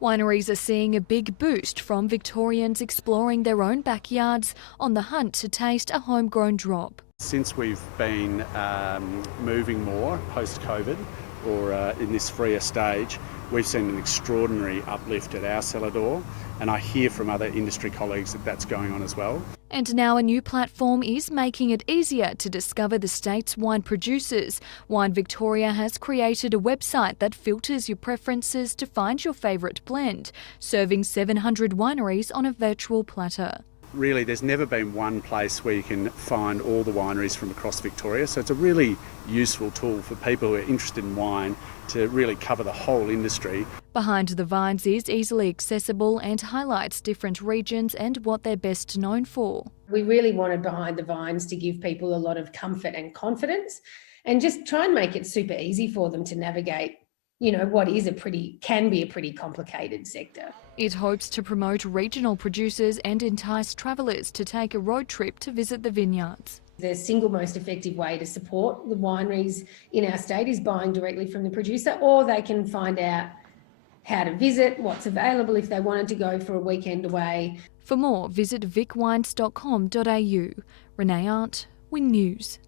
Wineries are seeing a big boost from Victorians exploring their own backyards on the hunt to taste a homegrown drop. Since we've been moving more post-COVID or in this freer stage, we've seen an extraordinary uplift at our cellar door, and I hear from other industry colleagues that that's going on as well. And now a new platform is making it easier to discover the state's wine producers. Wine Victoria has created a website that filters your preferences to find your favourite blend, serving 700 wineries on a virtual platter. Really, there's never been one place where you can find all the wineries from across Victoria, so it's a really useful tool for people who are interested in wine to really cover the whole industry. Behind the Vines is easily accessible and highlights different regions and what they're best known for. We really wanted Behind the Vines to give people a lot of comfort and confidence and just try and make it super easy for them to navigate, you know, what is can be a pretty complicated sector. It hopes to promote regional producers and entice travellers to take a road trip to visit the vineyards. The single most effective way to support the wineries in our state is buying directly from the producer, or they can find out how to visit, what's available if they wanted to go for a weekend away. For more, visit vicwines.com.au. Renee Arndt, Win News.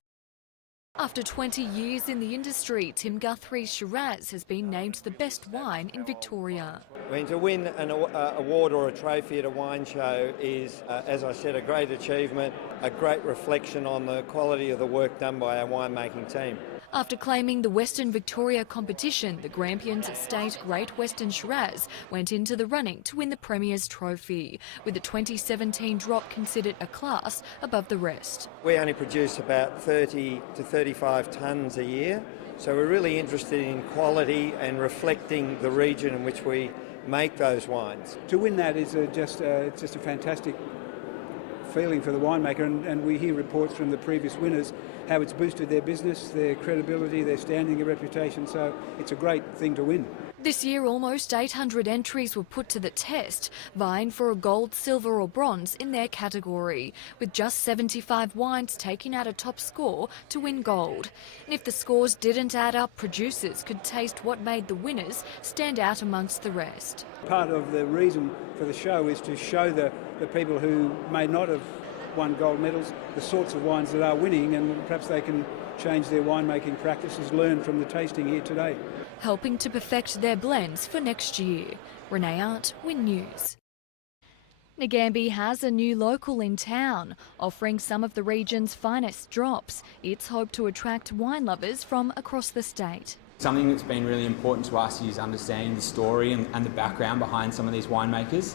After 20 years in the industry, Tim Guthrie's Shiraz has been named the best wine in Victoria. I mean, to win an award or a trophy at a wine show is, as I said, a great achievement, a great reflection on the quality of the work done by our winemaking team. After claiming the Western Victoria competition, the Grampians State Great Western Shiraz went into the running to win the Premier's trophy, with the 2017 drop considered a class above the rest. We only produce about 30 to 35 tonnes a year, so we're really interested in quality and reflecting the region in which we make those wines. To win that is just a fantastic feeling for the winemaker, and we hear reports from the previous winners how it's boosted their business, their credibility, their standing, their reputation, so it's a great thing to win. This year almost 800 entries were put to the test, vying for a gold, silver or bronze in their category, with just 75 wines taking out a top score to win gold. And if the scores didn't add up, producers could taste what made the winners stand out amongst the rest. Part of the reason for the show is to show the people who may not have won gold medals the sorts of wines that are winning, and perhaps they can change their winemaking practices, learn from the tasting here today. Helping to perfect their blends for next year. Renee Arndt, Win News. Nagambie has a new local in town, offering some of the region's finest drops. It's hoped to attract wine lovers from across the state. Something that's been really important to us is understanding the story and the background behind some of these winemakers.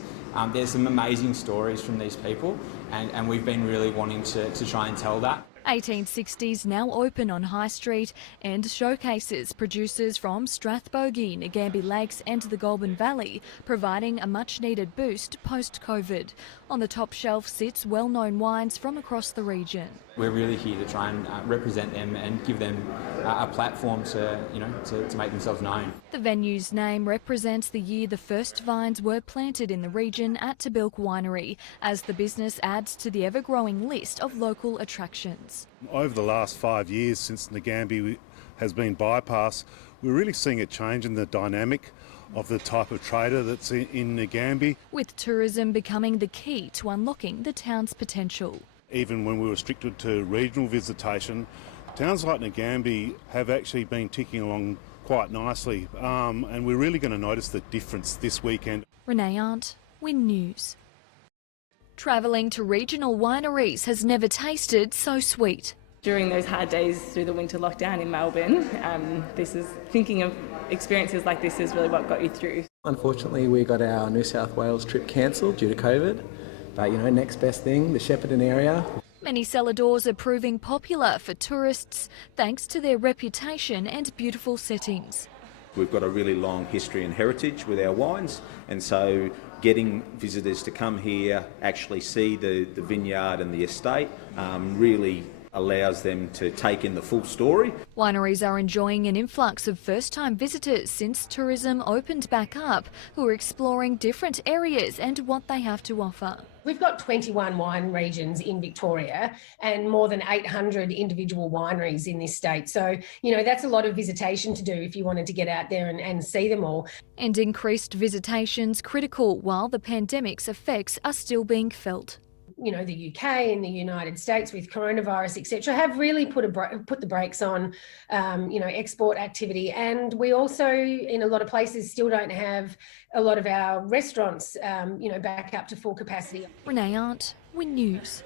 There's some amazing stories from these people, and we've been really wanting to try and tell that. 1860s now open on High Street and showcases producers from Strathbogie, Nagambie Lakes and the Goulburn Valley, providing a much-needed boost post-COVID. On the top shelf sits well-known wines from across the region. We're really here to try and represent them and give them a platform to make themselves known. The venue's name represents the year the first vines were planted in the region at Tabilk Winery, as the business adds to the ever-growing list of local attractions. Over the last 5 years since Nagambie has been bypassed, we're really seeing a change in the dynamic of the type of trader that's in Nagambie. With tourism becoming the key to unlocking the town's potential. Even when we were restricted to regional visitation, towns like Nagambie have actually been ticking along quite nicely, and we're really going to notice the difference this weekend. Renee Arndt, Win News. Travelling to regional wineries has never tasted so sweet. During those hard days through the winter lockdown in Melbourne, thinking of experiences like this is really what got you through. Unfortunately, we got our New South Wales trip cancelled due to COVID. But, next best thing, the Shepparton area. Many cellar doors are proving popular for tourists thanks to their reputation and beautiful settings. We've got a really long history and heritage with our wines, and so getting visitors to come here, actually see the vineyard and the estate, really allows them to take in the full story. Wineries are enjoying an influx of first-time visitors since tourism opened back up, who are exploring different areas and what they have to offer. We've got 21 wine regions in Victoria and more than 800 individual wineries in this state. So, you know, that's a lot of visitation to do if you wanted to get out there and see them all. And increased visitations critical while the pandemic's effects are still being felt. You know, the UK and the United States with coronavirus, etc., have really put the brakes on, you know, export activity. And we also, in a lot of places, still don't have a lot of our restaurants, you know, back up to full capacity. Renee Arndt, Win News.